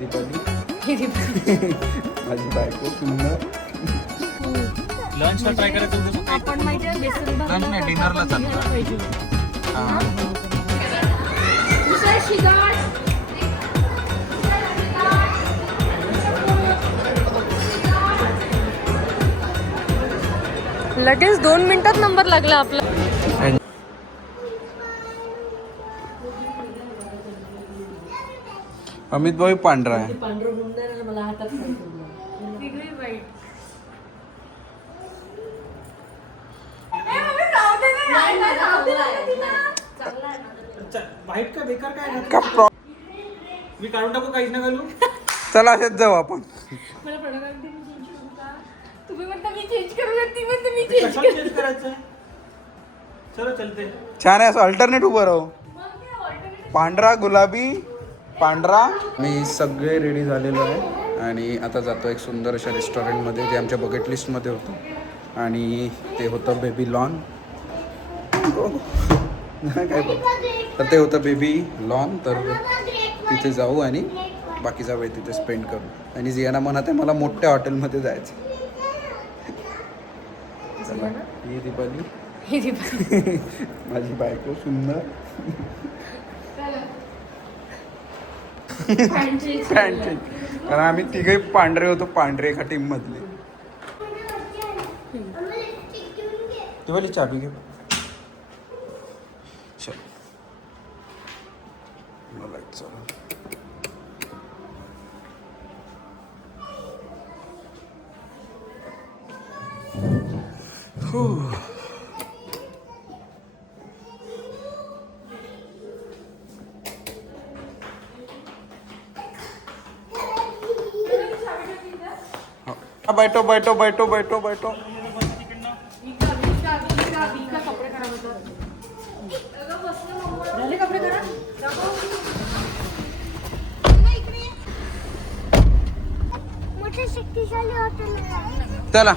दीपाली माझी बायको सुंदर. लंचला ट्राय करायचं होतं सकाळी. आपण माहिती आहे बेसन भात लंच नाही, डिनरला चालतं. पाहिजे लगेच 2 मिनिटात नंबर लागला आपला. अमित भाई पांढरा आहे. मला हातात वाईट का बेकार काय का प्रॉ- मी काढून टाकू, काहीच ना घालू. चला असेच जाऊ आपण. मला प्रोडक्ट तुम्ही म्हणता मी चेंज करू शकते, म्हणते मी चेंज कशाला चेंज करायचं? चलो चलते. छान आहे, असं अल्टरनेट उभं राहू. पांढरा गुलाबी पांढरा. मी सगळे रेडी झालेलो आहे आणि आता जातो एक सुंदर अशा रेस्टॉरंटमध्ये जे आमच्या बकेट लिस्टमध्ये होतं आणि ते होतं बेबी लॉन. काय बघ, तर ते होतं बेबी लॉन. तर तिथे जाऊ आणि बाकीचा वेळ तिथे स्पेंड करू. आणि जियाना म्हणत आहे मला मोठ्या हॉटेलमध्ये जायचं. चला ही दीपाली माझी बायको सुंदर. कारण आम्ही तिघे पांढरे होतो, पांढरे एका टीम मधले. दीपाली चाबी घे. चल मला चला. बैठो बैठो बैठो बैठो बैठो. कपडे करा. मोठे शक्तिशाली हॉटेल आहे. चला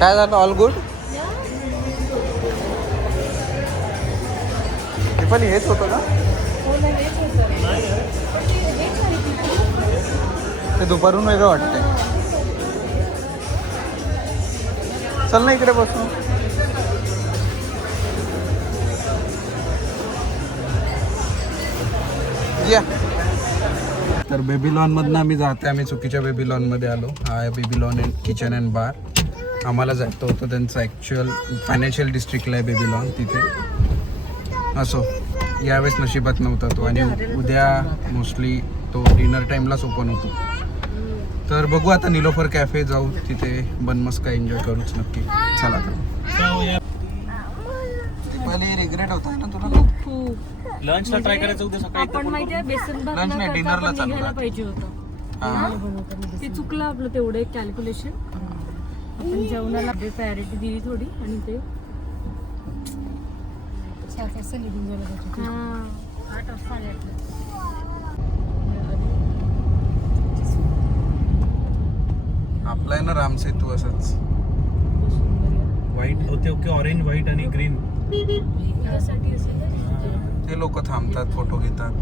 काय झालं? All good. पण हेच होतं का? ते दुपारून वेगळं वाटतंय. चल ना इकडे बसू. या. तर बेबी लॉन मधनं आम्ही जाते. आम्ही चुकीच्या बेबी लॉन मध्ये आलो. हा आहे baby lawn and kitchen and bar. आम्हाला जायचं होतं त्यांचं ॲक्च्युअल फायनान्शियल डिस्ट्रिक्टला आहे बेबी लॉन तिथे. असो यावेळेस नशिबात नव्हता तो आणि उद्या मोस्टली तो डिनर टाईमलाच ओपन होतो. तर बघू आता निलोफर कॅफे जाऊ, तिथे बनमस्त काय एन्जॉय करूच नक्की. चला तर रिग्रेट होता ना तुला? खूप लंचला ट्राय करायचं होतं सकाळी. आपण माहिती आहे बेसन भात लंच नाही, डिनरला चालू निघायला आहे. पाहिजे होतं. ते चुकलं आपलं तेवढं एक कॅल्क्युलेशन. आपण जेवणाला प्रायोरिटी दिली थोडी आणि ते 7 वाजता निघून गेलं. 8 वाजता आले आपलं. आपला आहे ना राम सेतू असंच व्हाईट होते ओके, ऑरेंज व्हाईट आणि ग्रीन. यासाठी असेल ते लोक थांबतात, फोटो घेतात.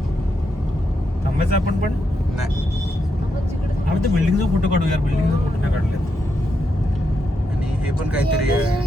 थांबायचं आपण पण नाही. आम्ही तर बिल्डिंगचा फोटो काढू यार. बिल्डिंगचा फोटो नाही काढले. आणि हे पण काहीतरी आहे.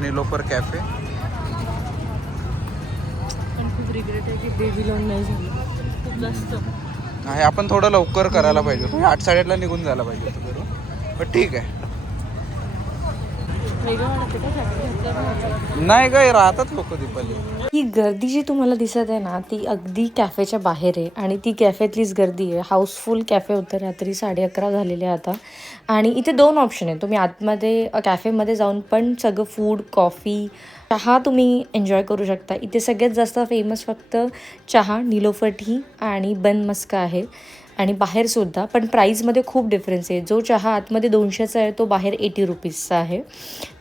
निलोफर कॅफे. पण खूप रिग्रेट आहे की बेबी लॉन नाही झालं. खूप जास्त आहे. आपण थोडं लवकर करायला पाहिजे होतं. 8-8:30ला निघून जायला पाहिजे होतं घरून. पण ठीक आहे. वेगळं वाटतं का jacket घातल्यावर? नाही काय राहतात लोक दीपाली. ही गर्दी जी तुम्हाला दिसत आहे ना ती अगदी कॅफेच्या बाहेर आहे आणि ती कॅफेतलीच गर्दी आहे. हाऊसफुल कॅफे होतं. रात्री 11:30 झालेले आहे आता. आणि इथे 2 ऑप्शन आहेत. तुम्ही आतमध्ये कॅफेमध्ये जाऊन पण सगळं फूड, कॉफी, चहा तुम्ही एन्जॉय करू शकता. इथे सगळ्यात जास्त फेमस फक्त चहा, निलोफर टी आणि बन मस्का आहे. आणि बाहेरसुद्धा पण प्राईजमध्ये खूप डिफरन्स आहे. जो चहा आतमध्ये 200चा आहे तो बाहेर 80 रुपीजचा आहे.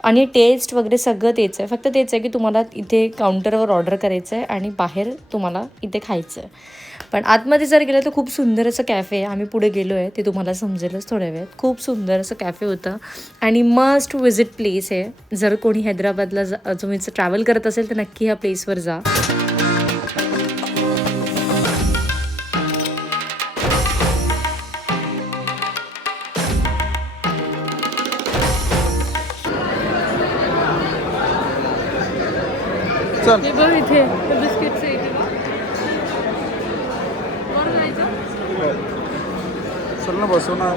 आणि टेस्ट वगैरे सगळं तेच आहे. फक्त तेच आहे की तुम्हाला इथे काउंटरवर ऑर्डर करायचं आहे आणि बाहेर तुम्हाला इथे खायचं आहे. पण आतमध्ये जर गेलं तर खूप सुंदर असं कॅफे आहे. आम्ही पुढे गेलो आहे ते तुम्हाला समजेलच थोड्या वेळात. खूप सुंदर असं कॅफे होतं आणि मस्ट विजिट प्लेस आहे. जर कोणी हैदराबादला तुम्ही ट्रॅव्हल करत असेल तर नक्की ह्या प्लेसवर जा. चल हे बघ इथे बिस्किटचं इथे कोण जायचं? चल ना बसू ना.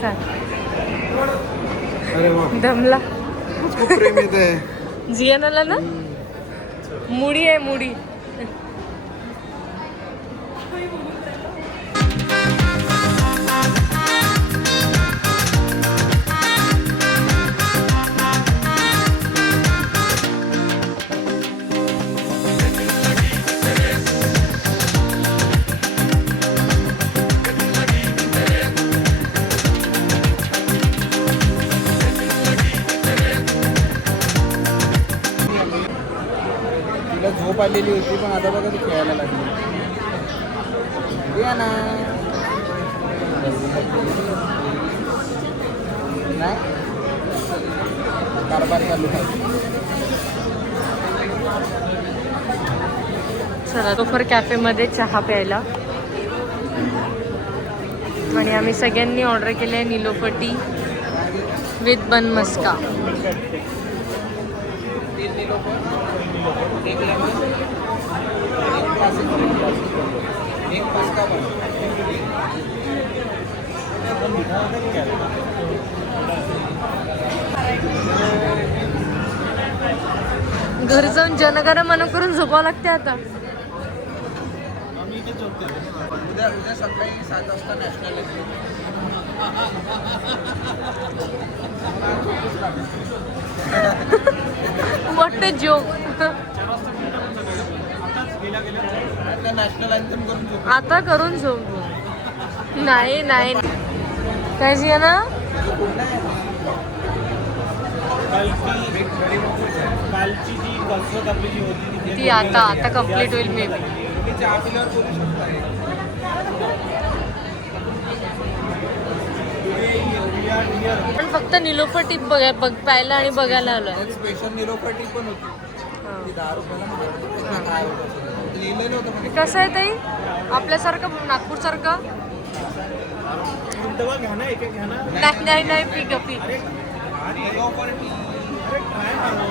काय अरे वा दमला खूप प्रेम येत आहे. जियान आला ना. मुडी आहे मुडी. तिला झोप आलेली होती पण आता बघा ती खेळायला लागली. या ना नाही कारभार चालू आहे. चला तोफर कॅफेमध्ये चहा प्यायला. आणि आम्ही सगळ्यांनी ऑर्डर केले निलोफर टी विथ बन मस्का. एक लेमन, एक क्लासिक, एक मस्का बन. घरी जाऊन जनगणमन करून झोपावं लागते आता. उद्या सकाळी 7 वाजता नॅशनल आहे. What a joke. National anthem करून झोप. आता करून झोप. नाही नाही काय जी ना कालची जी कसरत आपली जी होती ती आता कम्प्लीट होईल मे बी. चहा पिल्यावर बोलू शकता. पण फक्त निलोफर टी प्यायला आणि बघायला आलोय. स्पेशल निलोफर टी पण होती. ती 10 रुपयाला महाग काय होतं लिहिलेलं होतं म्हणजे. कसं आहे ताई आपल्यासारखं नागपूर सारखं. डबा घ्या ना, एक एक घ्या ना. नाही नाही पी गपी. निलोफर टी अरे ट्राय मारो,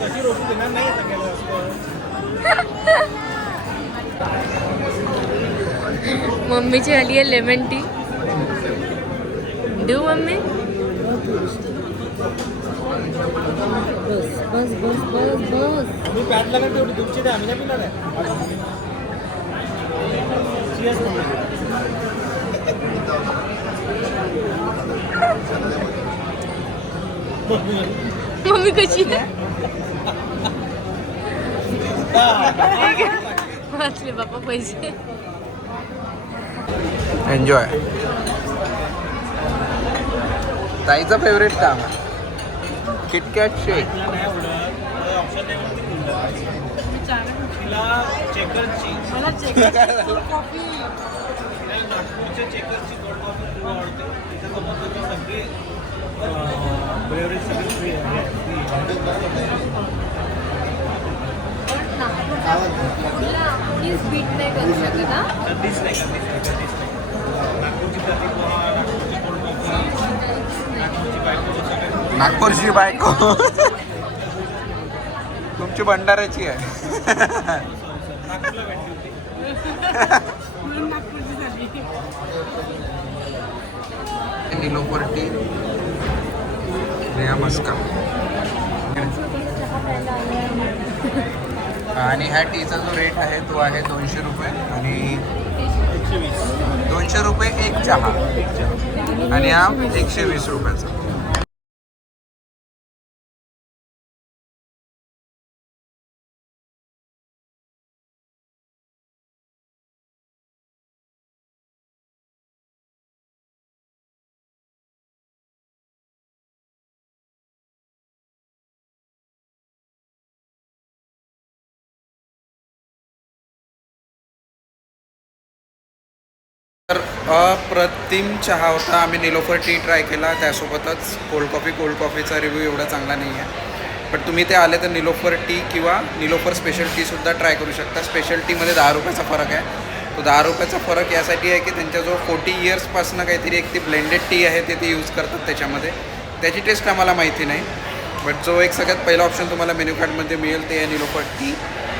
कशी रोटी देणार नाही सगळ्याला असतं. मम्मीची आली आहे लेमन टी. देऊ मम्मी. मी पॅट लागेल तेवढी तुमची द्या, आम्ही नाही पिणार आहे. Cheers mummy. मम्मी कशी आहे वाचले बाबा पैसे. एन्जॉय. ताईचा फेवरेट काम किटकॅट शेक. तिला नाही आवडत ऑप्शन नाही म्हणून ती बोललं. तिला चेकरची मला कॉफी. तिला नागपूरच्या चेकरची कोल्ड कॉफी खूप आवडते. त्याच्यासोबत तुम्ही सगळे बेवरेज सगळे फ्री आहे. कोणीच बीट नाही करू शकत ना. कधीच नाही कधीच नाही. नागपूरची प्रतिमा, नागपूरची कोल्ड कॉफी, नागपूरची बायको सगळ्यात नागपूरची बायको. तुमची भंडाऱ्याची आहे. नागपूरला भेटली होती. निलोफर टी, रिया मस्का. आणि ह्या टीचा जो रेट आहे तो आहे 200 रुपये आणि 200 रुपये एक चहा आणि हा 120 रुपयाचा. तर अप्रतिम चहा होता. आम्ही निलोफर टी ट्राय केला, त्यासोबतच कोल्ड कॉफीचा रिव्ह्यू एवढा चांगला नाही आहे. बट तुम्ही ते आले तर निलोफर टी किंवा निलोफर स्पेशल टीसुद्धा ट्राय करू शकता. स्पेशल टीमध्ये 10 रुपयाचा फरक आहे. तो 10 रुपयाचा फरक यासाठी आहे की त्यांच्याजवळ 40 इयर्सपासून काहीतरी एक ती ब्लेंडेड टी आहे ते यूज करतात त्याच्यामध्ये. त्याची टेस्ट आम्हाला माहिती नाही. बट जो एक सगळ्यात पहिला ऑप्शन तुम्हाला मेन्यू कार्डमध्ये मिळेल ते आहे निलोफर टी.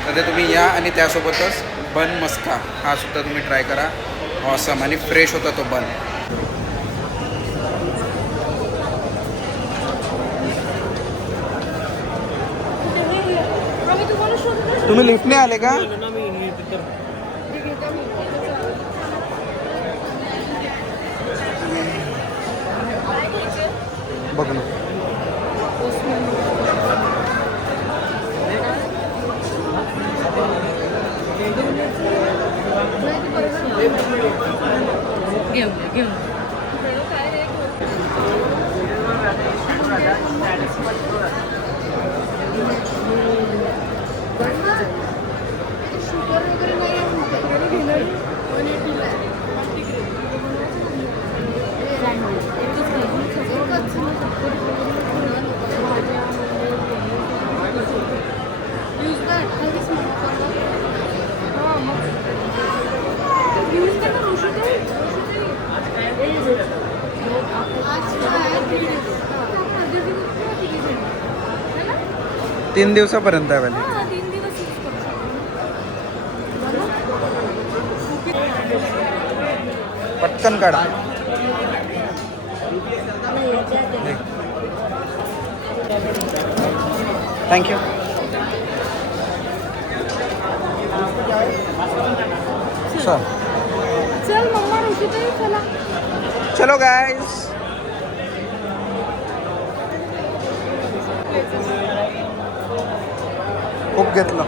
तर ते तुम्ही या आणि त्यासोबतच बन मस्का हा सुद्धा तुम्ही ट्राय करा. ऑसम आणि फ्रेश होता तो बन. तुम्ही लिफ्टने आले का? बघ ना. घेऊन तीन दिवसापर्यंत आहे वाली. पटकन काढा. थँक्यू. चल मम्मा ऋषिताई चला. चलो गाइस. खूप घेतलं.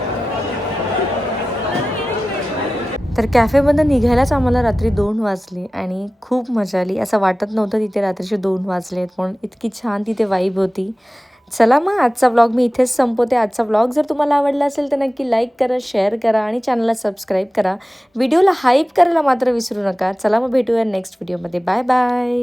तर कॅफेमधून निघायलाच आम्हाला रात्री 2 वाजले आणि खूप मजा आली. असं वाटत नव्हतं तिथे रात्रीचे 2 वाजले आहेत म्हणून. इतकी छान तिथे वाईब होती. चला मग आजचा व्लॉग मी इथेच संपवते. आजचा व्लॉग जर तुम्हाला आवडला असेल तर नक्की लाईक करा, शेअर करा आणि चॅनलला सबस्क्राईब करा. व्हिडिओला हाईप करायला मात्र विसरू नका. चला मग भेटूया नेक्स्ट व्हिडिओमध्ये. Bye bye.